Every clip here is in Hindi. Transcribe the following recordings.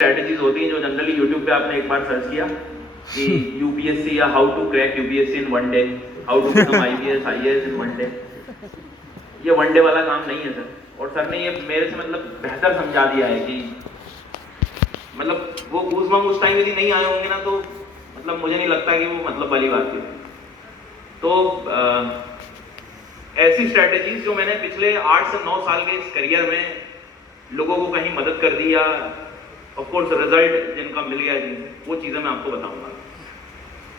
स्ट्रैटेजीज होती हैं जो जनरली यूट्यूब पे आपने एक बार सर्च किया कि यूपीएससी या how to crack UPSC in one day, how to become IPS IAS in one day. ये वन डे वाला काम नहीं है सर, और सर ने ये मेरे से मतलब बेहतर समझा दिया है कि मतलब वो गूज़बम्प उस टाइम यदि नहीं आए होंगे ना तो मतलब मुझे नहीं लगता कि वो मतलब वाली बात थी। तो ऐसी स्ट्रैटेजीज जो मैंने पिछले 8 से 9 साल के इस करियर में लोगों को कहीं मदद कर दी या ऑफ कोर्स रिजल्ट जिनका मिल गया जिनसे, वो चीज़ें मैं आपको बताऊंगा।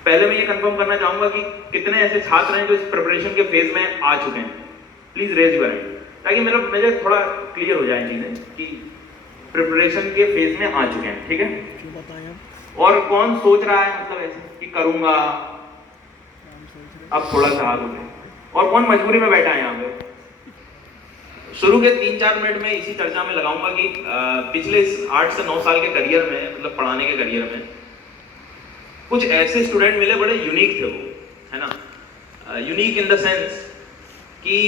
पहले मैं ये कंफर्म करना चाहूंगा कि कितने ऐसे छात्र हैं जो इस प्रिपरेशन के फेज में आ चुके हैं। प्लीज रेज योर हैंड ताकि मुझे थोड़ा क्लियर हो जाए चीजें कि प्रिपरेशन के फेज में आ चुके हैं। ठीक है, और कौन सोच रहा है मतलब ऐसे कि करूंगा, अब थोड़ा सा हाथ उठे, और कौन मजबूरी में बैठा है यहाँ पे। शुरू के 3-4 मिनट में इसी चर्चा में लगाऊंगा कि पिछले 8 से 9 साल के करियर में, मतलब पढ़ाने के करियर में, कुछ ऐसे स्टूडेंट मिले बड़े यूनिक थे वो, है ना। यूनिक इन द सेंस कि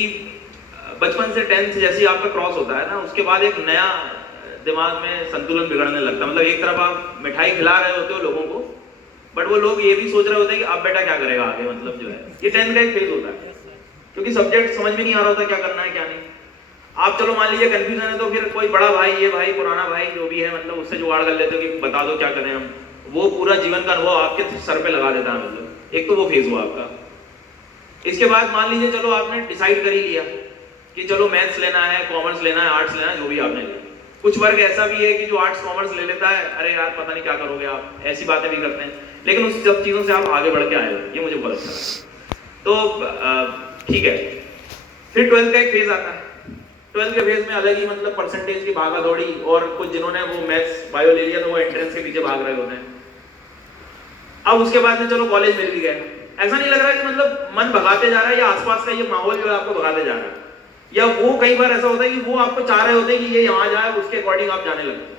बचपन से 10th जैसे आपका क्रॉस होता है ना, उसके बाद एक नया दिमाग में संतुलन बिगड़ने लगता है। मतलब एक तरफ आप मिठाई खिला रहे होते हो लोगों को, बट वो लोग ये भी सोच रहे होते हैं कि अब बेटा क्या करेगा आगे। मतलब जो है ये 10th का एक फेज होता है, क्योंकि सब्जेक्ट समझ में नहीं आ रहा होता क्या करना है क्या नहीं। आप चलो मान लीजिए कंफ्यूजन है तो फिर कोई बड़ा भाई, ये भाई पुराना भाई जो भी है, मतलब उससे जुगाड़ कर लेते हो कि बता दो क्या करें हम। वो पूरा जीवन का अनुभव आपके सर पे लगा देता है। मतलब एक तो वो फेज हुआ आपका। इसके बाद मान लीजिए चलो आपने डिसाइड कर ही लिया कि चलो मैथ्स लेना है, कॉमर्स लेना है, आर्ट्स लेना है, जो भी आपने लिया। कुछ वर्ग ऐसा भी है कि जो आर्ट्स कॉमर्स ले लेता है, अरे यार पता नहीं क्या करोगे आप, ऐसी बातें भी करते हैं, लेकिन उस सब चीजों से आप आगे बढ़ के आए हो, ये मुझे बहुत अच्छा लगा। तो ठीक है, फिर 12th का एक फेज आता है। 12th के फेज में अलग ही मतलब परसेंटेज की भागा दौड़ी, और कुछ जिन्होंने वो मैथ्स बायो ले लिया तो वो एंट्रेंस के पीछे भाग रहे होते हैं। अब उसके बाद में चलो कॉलेज मिल भी गया, ऐसा नहीं लग रहा कि मतलब मन भगाते जा रहा है या आसपास का ये माहौल जो है आपको भगाते जा रहा है, या वो कई बार ऐसा होता है कि वो आपको चाह रहे होते हैं कि ये यहाँ जाए, उसके अकॉर्डिंग आप जाने लगते हैं।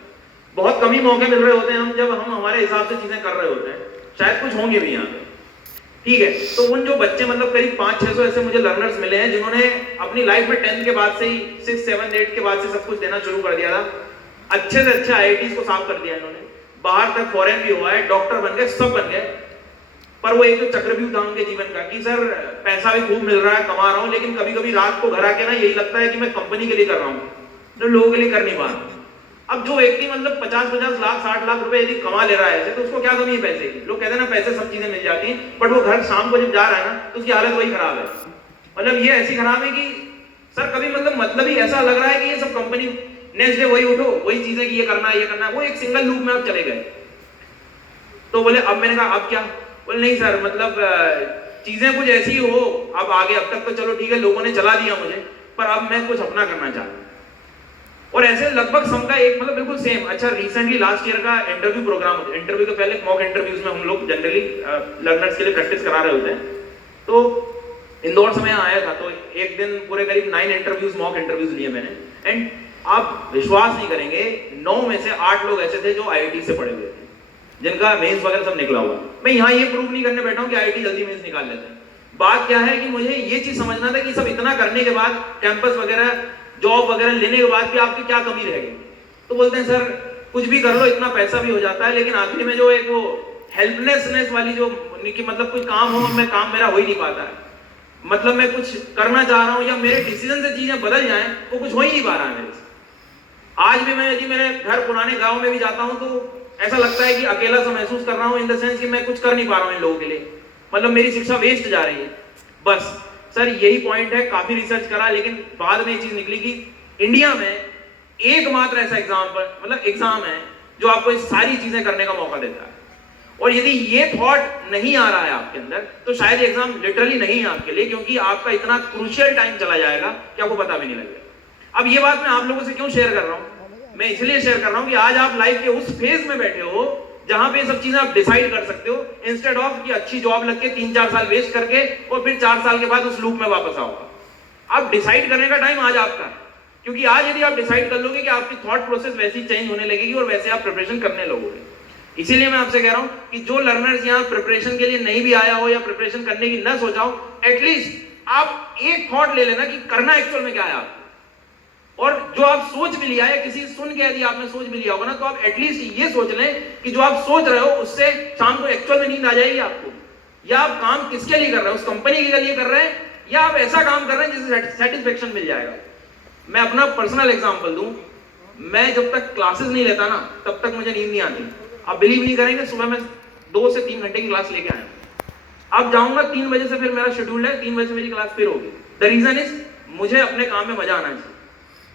बहुत कम ही मौके मिल रहे होते हैं हम जब हम हमारे हिसाब से चीजें कर रहे होते हैं, शायद कुछ होंगे भी यहाँ पे। ठीक है, तो उन जो बच्चे मतलब करीब 500-600 ऐसे मुझे लर्नर्स मिले हैं जिन्होंने अपनी लाइफ में 10th के बाद से ही 6, 7, 8 के बाद से सब कुछ देना शुरू कर दिया था। अच्छे से अच्छे IITs को साफ कर दिया इन्होंने, बाहर तक फॉरेन भी हुआ है, डॉक्टर बन गए, सब बन गए। पर वो एक जो चक्रव्यूह था उनके जीवन का कि सर पैसा भी खूब मिल रहा है, कमा रहा हूं, लेकिन कभी कभी रात को घर आके ना यही लगता है कि मैं कंपनी के लिए कर रहा हूँ, जो लोगों के लिए कर नहीं पा रहा। अब जो व्यक्ति मतलब 50-50 लाख 60 लाख रुपए यदि कमा ले रहा है तो उसको क्या कमी है पैसे की। लोग कहते हैं ना पैसे सब चीजें मिल जाती हैं, बट वो घर शाम को जब जा रहा है ना तो उसकी हालत वही खराब है। मतलब ये ऐसी खराब है कि सर कभी मतलब ही ऐसा लग रहा है कि ये सब कंपनी, नेक्स्ट डे वही उठो वही चीजें कि ये करना है ये करना है, वो एक सिंगल लूप में आप चले गए। तो बोले, अब मैंने कहा अब क्या, बोले नहीं सर मतलब चीजें कुछ ऐसी हो, अब आगे, अब तक तो चलो ठीक है लोगों ने चला दिया मुझे, पर अब मैं कुछ अपना करना चाहता हूं। और ऐसे लगभग सबका एक मतलब बिल्कुल सेम। अच्छा, रिसेंटली लास्ट ईयर का इंटरव्यू प्रोग्राम होता है, इंटरव्यू के पहले मॉक इंटरव्यूज में हम लोग जनरली लर्नर्स के लिए प्रैक्टिस करा रहे होते हैं। तो इंदौर से मैं आया था, तो एक दिन पूरे करीब 9 इंटरव्यूज मॉक इंटरव्यूज लिए मैंने, एंड आप विश्वास नहीं करेंगे 9 में से 8 लोग ऐसे थे जो IIT से पढ़े हुए थे, जिनका मेंस वगैरह सब निकला हुआ। मैं यहाँ ये प्रूव नहीं करने बैठा हूँ कि IIT जल्दी मेंस निकाल लेते हैं। बात क्या है कि मुझे ये चीज समझना था कि सब इतना करने के बाद, कैंपस वगैरह जॉब वगैरह लेने के बाद भी आपकी क्या कमी रहेगी। तो बोलते हैं सर कुछ भी कर लो, इतना पैसा भी हो जाता है, लेकिन आखिरी में जो एक वो हेल्पलेसनेस वाली जो कि मतलब कोई काम हो, मैं काम मेरा हो ही नहीं पाता है, मतलब मैं कुछ करना चाह रहा हूँ या मेरे डिसीजन से चीजें बदल जाएं, वो कुछ हो ही नहीं पा रहा है मेरे से। आज भी मैं यदि मेरे घर पुराने गांव में भी जाता हूँ तो ऐसा लगता है कि अकेला सा महसूस कर रहा हूँ, इन द सेंस कि मैं कुछ कर नहीं पा रहा हूँ इन लोगों के लिए, मतलब मेरी शिक्षा वेस्ट जा रही है। बस सर यही पॉइंट है। काफी रिसर्च करा, लेकिन बाद में ये चीज निकली कि इंडिया में एकमात्र ऐसा एग्जाम है जो आपको इस सारी चीजें करने का मौका देता है। और यदि ये थॉट नहीं आ रहा है आपके अंदर तो शायद एग्जाम लिटरली नहीं है आपके लिए, क्योंकि आपका इतना क्रूशियल टाइम चला जाएगा कि आपको पता भी नहीं लगेगा। अब ये बात मैं आप लोगों से क्यों शेयर कर रहा हूं, मैं इसलिए शेयर कर रहा हूं कि आज आप लाइफ के उस फेज में बैठे हो जहां पे सब चीजें आप डिसाइड कर सकते हो, इंस्टेड ऑफ कि अच्छी जॉब लग के 3-4 साल वेस्ट करके और फिर 4 साल के बाद उस लूप में वापस आओगे। आप डिसाइड करने का टाइम आज आपका है, क्योंकि आज यदि आप डिसाइड कर लोगे कि आपकी थॉट प्रोसेस वैसी चेंज होने लगेगी और वैसे आप प्रिपरेशन करने लगोगे। इसीलिए मैं आपसे कह रहा हूं कि जो लर्नर्स यहाँ प्रिपरेशन के लिए नहीं भी आया हो या प्रिपरेशन करने की न सोचा हो, एटलीस्ट आप एक थॉट ले लेना कि करना एक्चुअल में क्या है आपको। और जो आप सोच भी लिया है, किसी सुन के यदि आपने सोच भी लिया होगा ना, तो आप एटलीस्ट ये सोच लें कि जो आप सोच रहे हो उससे शाम को एक्चुअल में नींद आ जाएगी आपको, या आप काम किसके लिए कर रहे हो, उस कंपनी के लिए कर रहे हैं, या आप ऐसा काम कर रहे हैं जिससे सेटिस्फेक्शन मिल जाएगा। मैं अपना पर्सनल एग्जांपल दूं, मैं जब तक क्लासेस नहीं लेता ना तब तक मुझे नींद नहीं आती। आप बिलीव नहीं करेंगे, सुबह में 2 से 3 घंटे की क्लास लेके आया, अब जाऊंगा 3 बजे से, फिर मेरा शेड्यूल है 3 बजे से मेरी क्लास फिर होगी। द रीजन इज मुझे अपने काम में मजा आना चाहिए,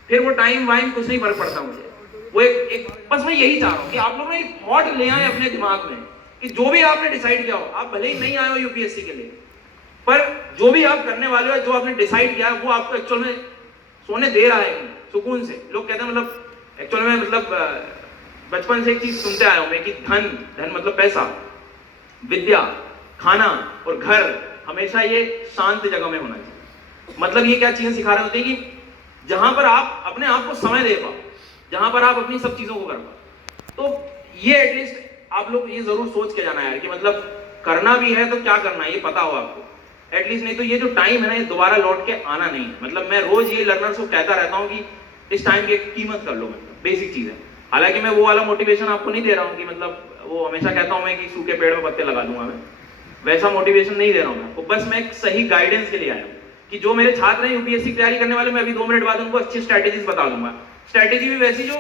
फिर वो टाइम वाइम कुछ नहीं फर्क पड़ता मुझे। वो एक बस मैं यही चाह रहा हूँ कि आप लोग ना एक थॉट ले आए अपने दिमाग में कि जो भी आपने डिसाइड किया हो, आप भले ही नहीं आए हो यूपीएससी के लिए, पर जो भी आप करने वाले हो, जो आपने डिसाइड किया वो आपको एक्चुअल में सोने दे रहा है सुकून से। लोग कहते हैं मतलब एक्चुअल में मतलब बचपन से एक चीज सुनते आया हूं मैं कि धन मतलब पैसा, विद्या, खाना और घर हमेशा ये शांत जगह में होना चाहिए। मतलब ये क्या चीजें सिखा रहे होते हैं कि जहां पर आप अपने आप को समय दे पाओ, जहां पर आप अपनी सब चीजों को कर पाओ। तो ये एटलीस्ट आप लोग ये जरूर सोच के जाना यार कि मतलब करना भी है तो क्या करना है ये पता हो आपको एटलीस्ट, नहीं तो ये जो टाइम है ना ये दोबारा लौट के आना नहीं है। मतलब मैं रोज ये लर्नर्स को कहता रहता हूँ कि इस टाइम की कीमत कर लो, मतलब बेसिक चीज है। हालांकि मैं वो वाला मोटिवेशन आपको नहीं दे रहा हूँ कि मतलब वो हमेशा कहता हूँ मैं कि सूखे पेड़ में पत्ते लगा दूंगा, मैं वैसा मोटिवेशन नहीं दे रहा हूँ आपको। बस मैं एक सही गाइडेंस के लिए आया हूँ कि जो मेरे छात्र हैं यूपीएससी की तैयारी करने वाले, मैं अभी 2 मिनट बाद उनको अच्छी स्ट्रैटेजीज बता दूंगा। स्ट्रैटेजी भी वैसी जो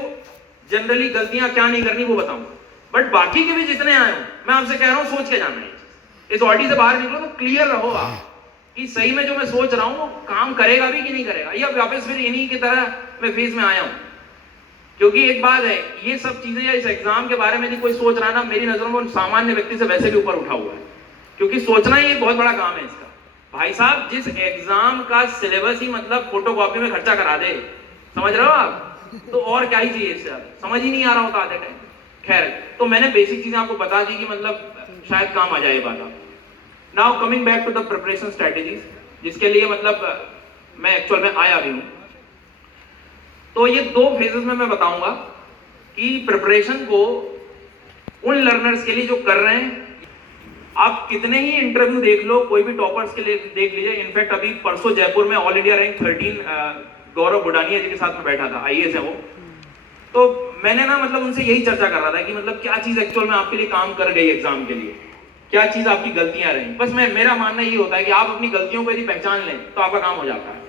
जनरली गलतियां क्या नहीं करनी वो बताऊंगा, बट बाकी के भी जितने आए हो मैं आपसे कह रहा हूँ सोच के जाना है। इस ऑडी से बाहर निकलो तो क्लियर रहो आप कि सही में जो मैं सोच रहा हूँ वो काम करेगा भी कि नहीं करेगा, या वापस फिर इन्हीं की तरह मैं फेज में आया हूँ। क्योंकि एक बात है, ये सब चीजें या इस एग्जाम के बारे में नहीं कोई सोच रहा ना, मेरी नजरों में सामान्य व्यक्ति से वैसे भी ऊपर उठा हुआ है, क्योंकि सोचना ही एक बहुत बड़ा काम है इसका। भाई साहब जिस एग्जाम का सिलेबस ही मतलब फोटोकॉपी में खर्चा करा दे, समझ रहे हो आप, तो और क्या ही चाहिए इससे, समझ ही नहीं आ रहा होता आधे टाइम। खैर, तो मैंने बेसिक चीजें आपको बता दी कि मतलब शायद काम आ जाए बात। Now coming back to the preparation strategies, जिसके लिए मतलब मैं एक्चुअल में आया भी हूं। तो ये 2 फेजेस में मैं बताऊंगा कि प्रिपरेशन को उन लर्नर्स के लिए जो कर रहे हैं, आप कितने ही इंटरव्यू देख लो, कोई भी टॉपर्स के लिए देख लीजिए। इनफैक्ट अभी परसों जयपुर में ऑल इंडिया रैंक 13 गौरव बुडानिया जी के साथ में बैठा था, आईएएस है वो। तो मैंने ना मतलब उनसे यही चर्चा कर रहा था कि मतलब क्या चीज एक्चुअल में आपके लिए काम कर गई एग्जाम के लिए, क्या चीज आपकी गलतियां रही। बस मेरा मानना ये होता है कि आप अपनी गलतियों को यदि पहचान लें तो आपका काम हो जाता है।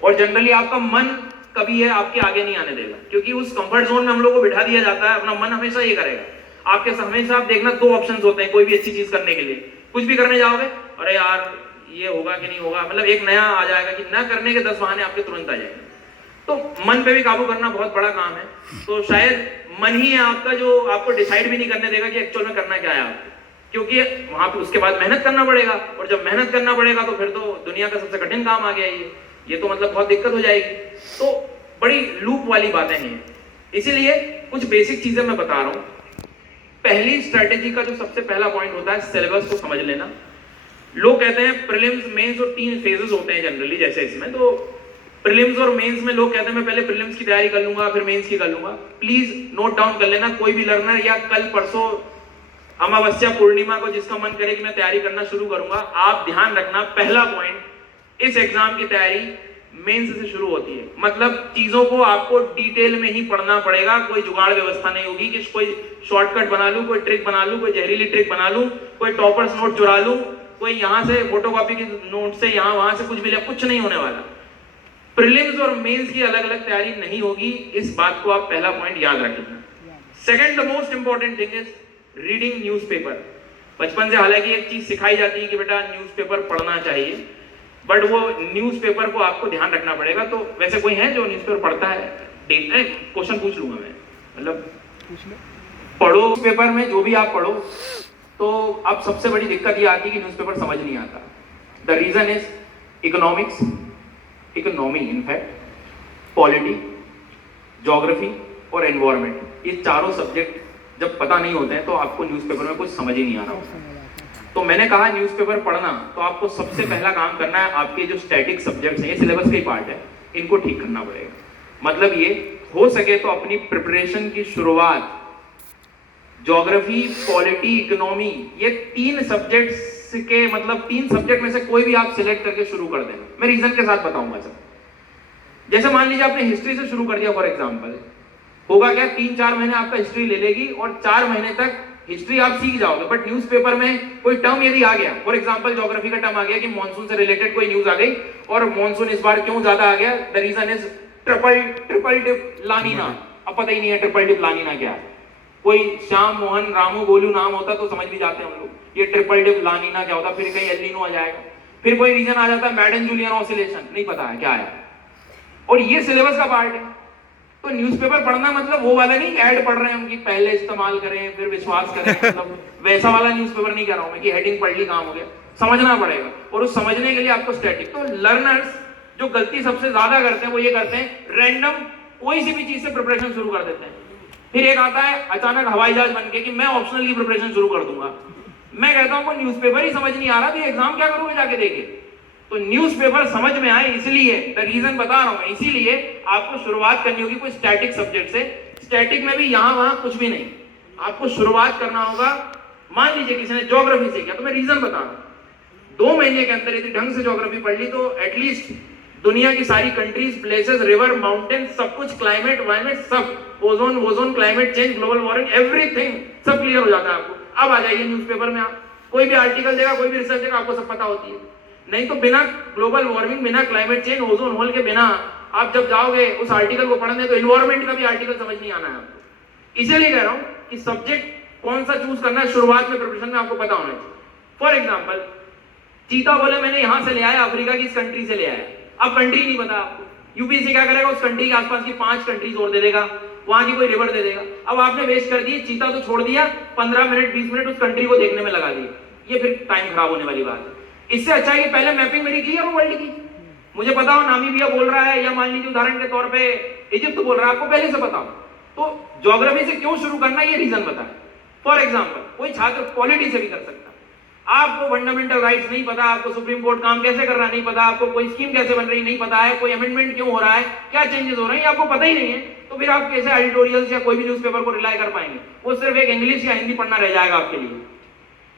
और जनरली आपका मन कभी है आपके आगे नहीं आने देगा, क्योंकि उस कंफर्ट जोन में हम लोग को बिठा दिया जाता है। अपना मन हमेशा ये करेगा। आपके हमेशा आप देखना 2 ऑप्शंस होते हैं कोई भी अच्छी चीज करने के लिए। कुछ भी करने जाओगे, अरे यार ये होगा कि नहीं होगा, मतलब एक नया आ जाएगा कि न करने के 10 बहाने आपके तुरंत आ जाएंगे। तो मन पे भी काबू करना बहुत बड़ा काम है। तो शायद मन ही है आपका जो आपको डिसाइड भी नहीं करने देगा कि एक्चुअल में करना क्या है आपको, क्योंकि वहां पे उसके बाद मेहनत करना पड़ेगा, और जब मेहनत करना पड़ेगा तो फिर तो दुनिया का सबसे कठिन काम आ गया ये तो मतलब बहुत दिक्कत हो जाएगी। तो बड़ी लूप वाली बातें हैं, इसीलिए कुछ बेसिक चीजें मैं बता रहा हूं। पहली स्ट्रेटेजी का जो सबसे पहला पॉइंट होता है सिलेबस को समझ लेना। लोग कहते हैं प्रीलिम्स मेंस और 3 फेजेस होते हैं जनरली, जैसे इसमें तो प्रीलिम्स और मेंस में लोग कहते हैं मैं पहले प्रीलिम्स की तैयारी कर लूंगा फिर मेंस की कर लूंगा। प्लीज नोट डाउन कर लेना, कोई भी लर्नर या कल परसों अमावस्या पूर्णिमा को जिसका मन करे कि मैं तैयारी करना शुरू करूंगा, आप ध्यान रखना पहला पॉइंट, इस एग्जाम की तैयारी मेंस से शुरू होती है। मतलब चीजों को आपको डिटेल में ही पढ़ना पड़ेगा, कोई जुगाड़ व्यवस्था नहीं होगी कि कोई शॉर्टकट बना लूं, कोई ट्रिक बना लूं, कोई जहरीली ट्रिक बना लूं, कोई टॉपर्स नोट चुरा लूं, कोई यहां से फोटोकॉपी की नोट से यहां वहां से कुछ भी ले, कुछ नहीं होने वाला। प्रीलिम्स और मेंस की अलग अलग तैयारी नहीं होगी, इस बात को आप पहला पॉइंट याद रखिए। Second the most important thing is reading newspaper. बचपन से हालांकि एक चीज सिखाई जाती है कि बेटा न्यूज़पेपर पढ़ना चाहिए, बट वो न्यूज़पेपर को आपको ध्यान रखना पड़ेगा। तो वैसे कोई है जो न्यूज़पेपर पढ़ता है? क्वेश्चन पूछ लूंगा मैं, मतलब पढ़ो पेपर में जो भी आप पढ़ो, तो अब सबसे बड़ी दिक्कत ये आती है कि न्यूज़पेपर समझ नहीं आता। The reason is economics, economy in fact, polity, geography और एनवायरमेंट, ये चारों सब्जेक्ट जब पता नहीं होते हैं तो आपको न्यूज़पेपर में कुछ समझ ही नहीं आ रहा। तो मैंने कहा न्यूज़पेपर पढ़ना, तो आपको सबसे पहला काम करना है, आपके जो स्टैटिक सब्जेक्ट्स हैं, ये सिलेबस का ही पार्ट है, इनको ठीक करना पड़ेगा। मतलब ये हो सके तो अपनी प्रिपरेशन की शुरुआत ज्योग्राफी, पॉलिटी, इकोनॉमी, ये 3 सब्जेक्ट्स के, मतलब 3 सब्जेक्ट में से कोई भी आप सिलेक्ट करके शुरू कर देना। मैं रीजन के साथ बताऊंगा सर। जैसे मान लीजिए आपने हिस्ट्री से शुरू कर दिया फॉर एग्जाम्पल, होगा क्या, 3-4 महीने आपका हिस्ट्री ले लेगी और 4 महीने तक हिस्ट्री आप सीख जाओगे। बट न्यूज़पेपर में कोई टर्म यदि आ गया, फॉर एग्जांपल ज्योग्राफी का टर्म आ गया कि मॉनसून से रिलेटेड कोई न्यूज आ गई और मॉनसून इस बार क्यों ज्यादा आ गया, the reason is triple dip La Nina. अब पता ही नहीं है ट्रिपल डिप लानीना क्या है। कोई श्याम मोहन रामू गोलू नाम होता तो समझ भी जाते हैं हम लोग, ये ट्रिपल डिप लानीना क्या होता, फिर कहीं एल नीनो आ जाएगा। फिर कोई रीजन आ जाता है मैडन जूलियन ऑसिलेशन, नहीं पता है क्या है, और ये सिलेबस का पार्ट है। तो न्यूज़पेपर पढ़ना मतलब वो वाला नहीं, ऐड पढ़ रहे हैं हम कि पहले इस्तेमाल करें फिर विश्वास करें, मतलब वैसा वाला न्यूज़पेपर नहीं कह रहा हूं मैं कि हेडिंग पढ़ ली काम हो गया। समझना पड़ेगा, और उस समझने के लिए आपको स्टैटिक। तो लर्नर्स जो गलती सबसे ज्यादा करते हैं वो ये करते हैं, रैंडम कोई सी भी चीज से प्रिपरेशन शुरू कर देते हैं। फिर एक आता है अचानक हवाई जहाज बन के कि मैं ऑप्शनल की प्रिपरेशन शुरू कर दूंगा। मैं कहता हूं न्यूज़पेपर ही समझ नहीं आ रहा तो एग्जाम क्या करोगे जाके देके। तो न्यूज़पेपर समझ में आए इसलिए, द रीजन बता रहा हूं, इसीलिए आपको शुरुआत करनी होगी कोई स्टैटिक सब्जेक्ट से। स्टैटिक में भी यहां वहां कुछ भी नहीं, आपको शुरुआत करना होगा। मान लीजिए किसी ने ज्योग्राफी से किया, तो मैं रीजन बता रहा हूं, 2 महीने के अंदर यदि ढंग से ज्योग्राफी पढ़ ली तो एटलीस्ट दुनिया की सारी कंट्रीज, प्लेसेस, रिवर, माउंटेन, सब कुछ, क्लाइमेट, वायरमेंट, सब, ozone, वोजोन, climate change, global warming, everything सब क्लियर हो जाता है आपको। अब आ जाइए न्यूज़पेपर में, आप कोई भी आर्टिकल देगा, कोई भी रिसर्च देगा, आपको सब पता होती है। नहीं तो बिना ग्लोबल वार्मिंग, बिना क्लाइमेट चेंज, ओजोन होल के बिना आप जब जाओगे उस आर्टिकल को पढ़ने तो इन्वायरमेंट का भी आर्टिकल समझ नहीं आना है आपको। इसीलिए कह रहा हूं कि सब्जेक्ट कौन सा चूज करना है शुरुआत में प्रिपरेशन में आपको पता होना चाहिए। फॉर एग्जाम्पल चीता बोले मैंने यहां से ले आया, अफ्रीका की इस कंट्री से ले आया, अब कंट्री नहीं पता आपको, यूपीएससी क्या करेगा, उस कंट्री के आसपास की 5 कंट्रीज और दे देगा, वहां की कोई रिवर दे देगा। अब आपने वेस्ट कर दिए, चीता तो छोड़ दिया, 15 मिनट 20 मिनट उस कंट्री को देखने में लगा दिए, ये फिर टाइम खराब होने वाली बात है। इससे अच्छा है कि पहले मैपिंग मेरी की है वो वर्ल्ड की, मुझे पता हो नामीबिया बोल रहा है, या मान लीजिए उदाहरण के तौर पे इजिप्ट बोल रहा है, आपको पहले से पता हो। तो ज्योग्राफी से क्यों शुरू करना ये रीजन बताएं। फॉर एग्जाम्पल कोई छात्र पॉलिटी से भी कर सकता है, आपको फंडामेंटल राइट्स नहीं पता, आपको सुप्रीम कोर्ट काम कैसे कर रहा नहीं पता, आपको कोई स्कीम कैसे बन रही नहीं पता है, कोई अमेंडमेंट क्यों हो रहा है, क्या चेंजेस हो रहे हैं, आपको पता ही नहीं है, तो फिर आप कैसे एडिटोरियल्स या कोई भी न्यूज़पेपर को रिलाई कर पाएंगे। वो सिर्फ एक इंग्लिश या हिंदी पढ़ना रह जाएगा आपके लिए।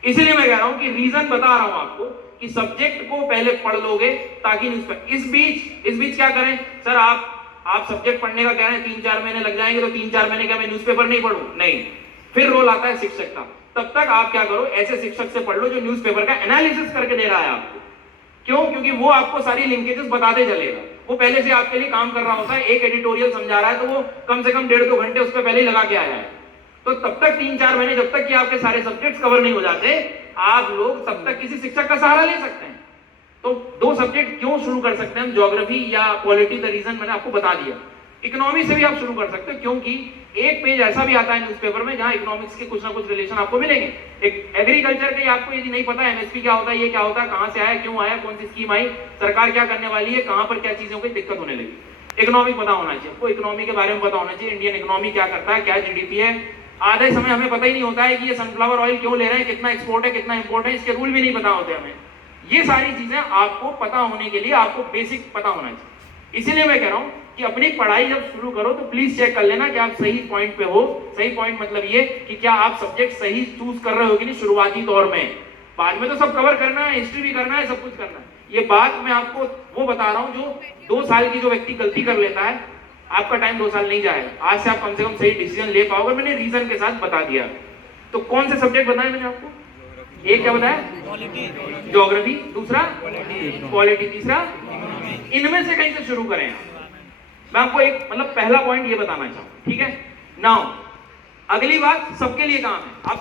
इसलिए मैं कह रहा हूं कि रीजन बता रहा हूं आपको कि सब्जेक्ट को पहले पढ़ लोगे ताकि न्यूज़पेपर, इस बीच क्या करें सर, आप सब्जेक्ट पढ़ने का कह रहे हैं 3-4 महीने लग जाएंगे, तो 3-4 महीने क्या मैं न्यूज़पेपर नहीं पढ़ूं, नहीं, फिर रोल आता है शिक्षक का। तब तक आप क्या करो, ऐसे शिक्षक से पढ़ लो जो न्यूज़पेपर का एनालिसिस करके दे रहा है आपको। क्यों? क्योंकि वो आपको सारी लिंकेजेस बताते चलेगा, वो पहले से आपके लिए काम कर रहा होता है, एक एडिटोरियल समझा रहा है तो वो कम से कम 1.5-2 घंटे उस पर पहले ही लगा के आया है। तो तब तक 3-4 महीने, जब तक कि आपके सारे सब्जेक्ट्स कवर नहीं हो जाते, आप लोग तब तक किसी शिक्षक का सहारा ले सकते हैं। तो 2 सब्जेक्ट क्यों शुरू कर सकते हैं हम, ज्योग्राफी या पॉलिटी, का रीजन मैंने आपको बता दिया। इकोनॉमी से भी आप शुरू कर सकते हो, क्योंकि एक पेज ऐसा भी आता है न्यूज़पेपर में जहां इकोनॉमिक्स के कुछ ना कुछ रिलेशन आपको मिलेंगे। एक एग्रीकल्चर के आपको यदि नहीं पता एमएसपी क्या होता है, ये क्या होता है, कहां से आया, क्यों आया, कौन सी स्कीम आई, सरकार क्या करने वाली है, कहां पर क्या चीजों की दिक्कत होने लगी, इकोनॉमी पता होना चाहिए आपको, इकोनॉमी के बारे में पता होना चाहिए, इंडियन इकोनॉमी क्या करता है, क्या जीडीपी है। आधे समय हमें पता ही नहीं होता है कि ये सनफ्लावर ऑयल क्यों ले रहे हैं, कितना एक्सपोर्ट है, कितना इंपोर्ट है, इसके रूल भी नहीं पता होते हमें। ये सारी चीजें आपको पता होने के लिए आपको बेसिक पता होना चाहिए। इसीलिए मैं कह रहा हूं कि अपनी पढ़ाई जब शुरू करो तो प्लीज चेक कर लेना कि आप सही पॉइंट पे हो। सही पॉइंट मतलब ये कि क्या आप सब्जेक्ट सही चूज कर रहे हो कि नहीं शुरुआती दौर में। बाद में तो सब कवर करना है, हिस्ट्री भी करना है, सब कुछ करना है। ये बात मैं आपको वो बता रहा हूं जो 2 साल की जो व्यक्ति गलती कर लेता है, आपका टाइम 2 साल नहीं जाएगा। आज से आप कम से कम सही डिसीजन ले पाओगे, मैंने रीजन के साथ बता दिया। तो कौन से सब्जेक्ट बताए मैंने आपको, एक क्या बताया, ज्योग्राफी, दूसरा पॉलिटी, तीसरा, इनमें से कहीं से शुरू करें। मैं आपको एक मतलब पहला पॉइंट ये बताना चाहूँ, ठीक है। नाउ अगली बात सबके लिए काम है, आप